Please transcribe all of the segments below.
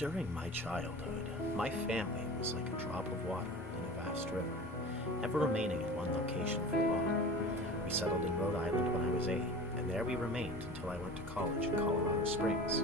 During my childhood, my family was like a drop of water in a vast river, never remaining in one location for long. We settled in Rhode Island when I was 8, and there we remained until I went to college in Colorado Springs.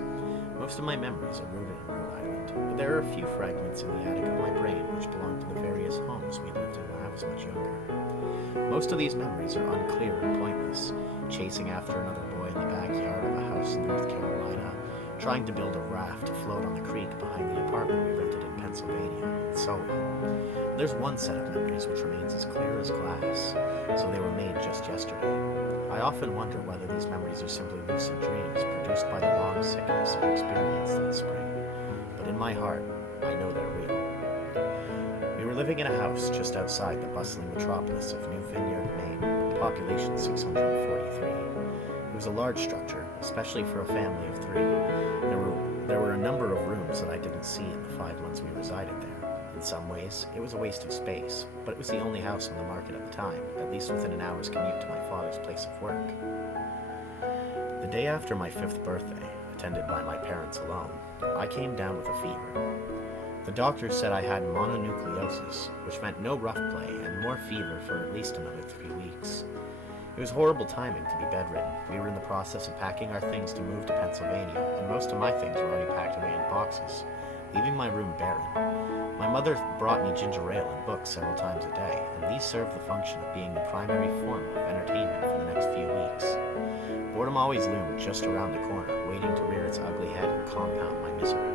Most of my memories are rooted in Rhode Island, but there are a few fragments in the attic of my brain which belong to the various homes we lived in when I was much younger. Most of these memories are unclear and pointless, chasing after another boy in the backyard of a house in North Carolina, trying to build a raft to float on the creek behind the apartment we rented in Pennsylvania, and so on. There's one set of memories which remains as clear as glass, so they were made just yesterday. I often wonder whether these memories are simply lucid dreams produced by the long sickness I experienced that spring. But in my heart, I know they're real. We were living in a house just outside the bustling metropolis of New Vineyard, Maine, population 643. It was a large structure, especially for a family of 3. There were a number of rooms that I didn't see in the 5 months we resided there. In some ways, it was a waste of space, but it was the only house on the market at the time, at least within an hour's commute to my father's place of work. The day after my 5th birthday, attended by my parents alone, I came down with a fever. The doctor said I had mononucleosis, which meant no rough play and more fever for at least another 3 weeks. It was horrible timing to be bedridden. We were in the process of packing our things to move to Pennsylvania, and most of my things were already packed away in boxes, leaving my room barren. My mother brought me ginger ale and books several times a day, and these served the function of being the primary form of entertainment for the next few weeks. Boredom always loomed just around the corner, waiting to rear its ugly head and compound my misery.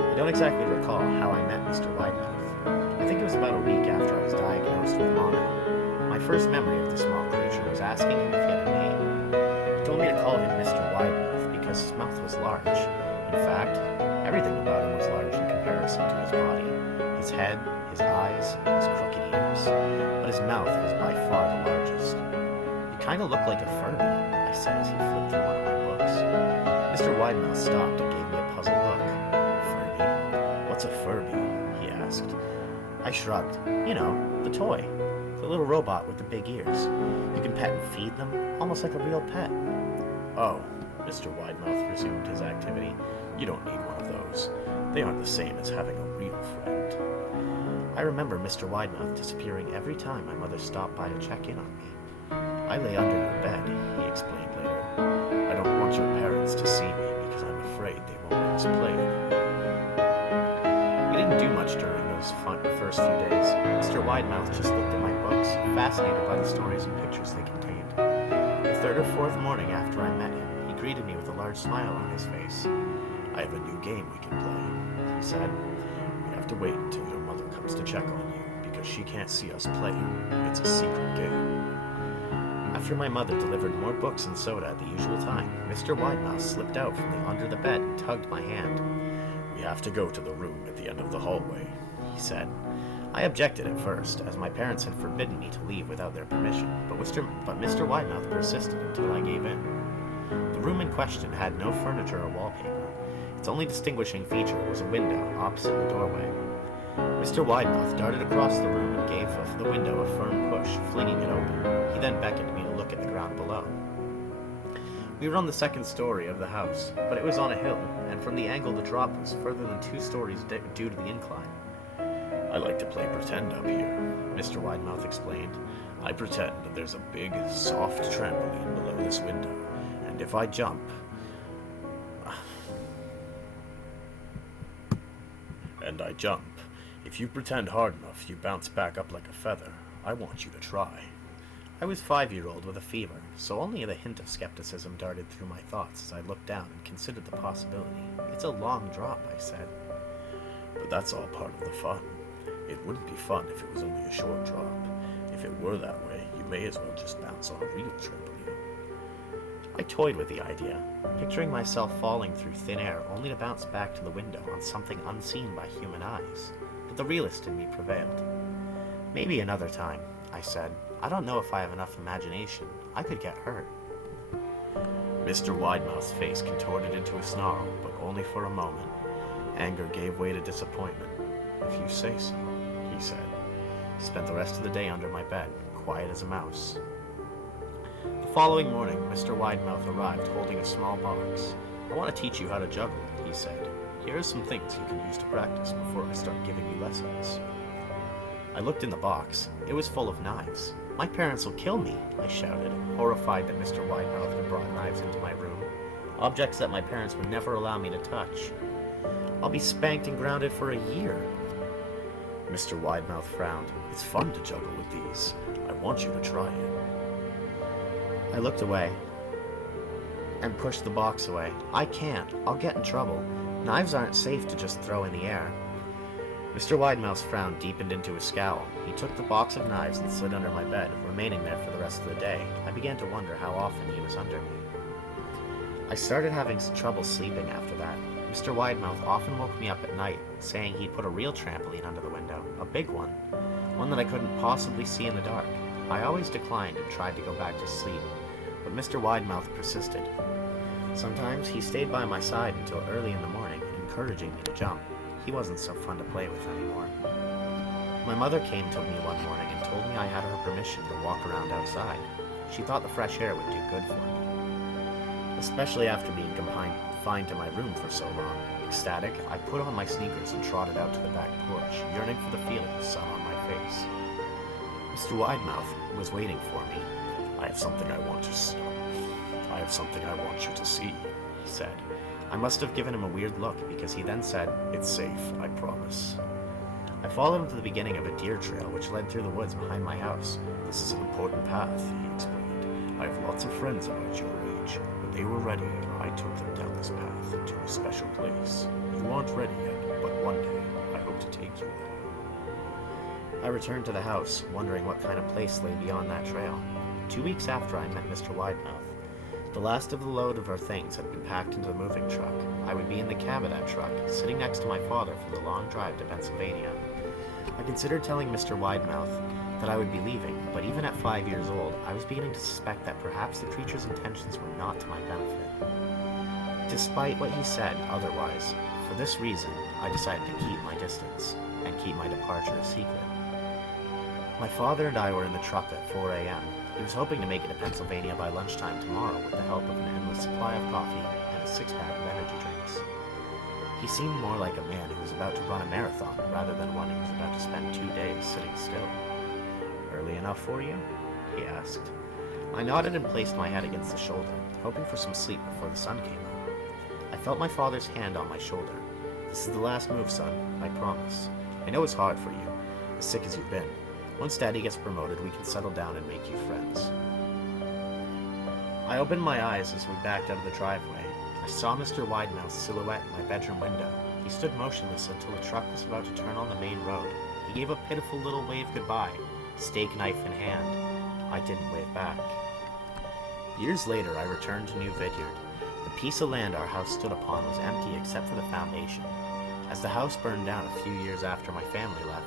I don't exactly recall how I met Mr. Widemouth. I think it was about a week after I was diagnosed with mono. My first memory of the small creature was asking him if he had a name. He told me to call him Mr. Widemouth because his mouth was large. In fact, everything about him was large in comparison to his body. His head, his eyes, his crooked ears. But his mouth was by far the largest. "You kind of look like a Furby," I said as he flipped through one of my books. Mr. Widemouth stopped and gave me a puzzled look. "Furby? What's a Furby?" he asked. I shrugged. "You know, the toy. The little robot with the big ears. You can pet and feed them, almost like a real pet." "Oh," Mr. Widemouth resumed his activity. "You don't need one of those. They aren't the same as having a real friend." I remember Mr. Widemouth disappearing every time my mother stopped by to check in on me. "I lay under your bed," he explained later. "I don't want your parents to see me because I'm afraid they won't let us play anymore." We didn't do much during those first few days. Mr. Widemouth just looked at my books, fascinated by the stories and pictures they contained. The 3rd or 4th morning after I met him, he greeted me with a large smile on his face. "I have a new game we can play," he said. "We have to wait until your mother comes to check on you, because she can't see us playing. It's a secret game." After my mother delivered more books and soda at the usual time, Mr. Widemouth slipped out from under the bed and tugged my hand. "We have to go to the room at the end of the hallway," he said. I objected at first, as my parents had forbidden me to leave without their permission, but Mr. Widemouth persisted until I gave in. The room in question had no furniture or wallpaper. Its only distinguishing feature was a window opposite the doorway. Mr. Widemouth darted across the room and gave the window a firm push, flinging it open. He then beckoned me to look at the ground below. We were on the 2nd story of the house, but it was on a hill, and from the angle the drop was further than 2 stories due to the incline. "I like to play pretend up here," Mr. Widemouth explained. "I pretend that there's a big, soft trampoline below this window, and if I jump... If you pretend hard enough, you bounce back up like a feather. I want you to try." I was 5-year-old with a fever, so only a hint of skepticism darted through my thoughts as I looked down and considered the possibility. "It's a long drop," I said. "But that's all part of the fun. It wouldn't be fun if it was only a short drop. If it were that way, you may as well just bounce on a real trampoline." I toyed with the idea, picturing myself falling through thin air only to bounce back to the window on something unseen by human eyes. But the realist in me prevailed. "Maybe another time," I said. "I don't know if I have enough imagination. I could get hurt." Mr. Widemouth's face contorted into a snarl, but only for a moment. Anger gave way to disappointment. "If you say so," he said. He spent the rest of the day under my bed, quiet as a mouse. The following morning, Mr. Widemouth arrived holding a small box. "I want to teach you how to juggle," he said. Here are some things you can use to practice before I start giving you lessons. I looked in the box. It was full of knives. My parents will kill me, I shouted, horrified that Mr. Widemouth had brought knives into my room. Objects that my parents would never allow me to touch. I'll be spanked and grounded for a year. Mr. Widemouth frowned. It's fun to juggle with these. I want you to try it. I looked away and pushed the box away. I can't. I'll get in trouble. Knives aren't safe to just throw in the air. Mr. Widemouth's frown deepened into a scowl. He took the box of knives and slid under my bed, remaining there for the rest of the day. I began to wonder how often he was under me. I started having trouble sleeping after that. Mr. Widemouth often woke me up at night, saying he'd put a real trampoline under the window, a big one that I couldn't possibly see in the dark. I always declined and tried to go back to sleep, but Mr. Widemouth persisted. Sometimes he stayed by my side until early in the morning, encouraging me to jump. He wasn't so fun to play with anymore. My mother came to me one morning and told me I had her permission to walk around outside. She thought the fresh air would do good for me, especially after being confined to my room for so long. Ecstatic, I put on my sneakers and trotted out to the back porch, yearning for the feeling of sun on my face. Mr. Widemouth was waiting for me. I have something I want you to see, he said. I must have given him a weird look, because he then said, It's safe, I promise. I followed him to the beginning of a deer trail which led through the woods behind my house. This is an important path, he explained. I have lots of friends about your age. When they were ready, I took them down this path to a special place. You aren't ready yet, but one day I hope to take you there. I returned to the house, wondering what kind of place lay beyond that trail. 2 weeks after I met Mr. Widemouth, the last of the load of our things had been packed into the moving truck. I would be in the cab of that truck, sitting next to my father for the long drive to Pennsylvania. I considered telling Mr. Widemouth that I would be leaving, but even at 5 years old, I was beginning to suspect that perhaps the creature's intentions were not to my benefit. Despite what he said otherwise, for this reason, I decided to keep my distance and keep my departure a secret. My father and I were in the truck at 4 a.m. He was hoping to make it to Pennsylvania by lunchtime tomorrow with the help of an endless supply of coffee and a six-pack of energy drinks. He seemed more like a man who was about to run a marathon rather than one who was about to spend 2 days sitting still. Early enough for you? He asked. I nodded and placed my head against the shoulder, hoping for some sleep before the sun came out. I felt my father's hand on my shoulder. This is the last move, son, I promise. I know it's hard for you, as sick as you've been. Once Daddy gets promoted, we can settle down and make you friends. I opened my eyes as we backed out of the driveway. I saw Mr. Widemouth's silhouette in my bedroom window. He stood motionless until the truck was about to turn on the main road. He gave a pitiful little wave goodbye, steak knife in hand. I didn't wave back. Years later, I returned to New Vineyard. The piece of land our house stood upon was empty except for the foundation. As the house burned down a few years after my family left,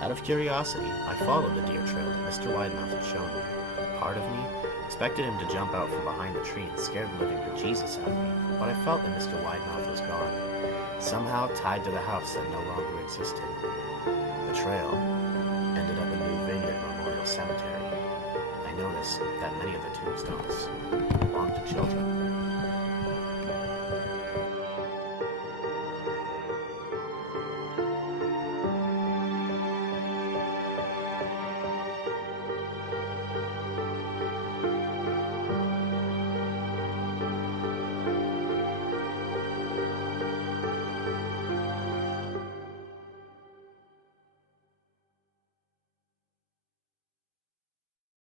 out of curiosity, I followed the deer trail that Mr. Widemouth had shown me. Part of me expected him to jump out from behind the tree and scare the living bejesus out of me, but I felt that Mr. Widemouth was gone, somehow tied to the house that no longer existed. The trail ended at the New Vineyard Memorial Cemetery. I noticed that many of the tombstones belonged to children.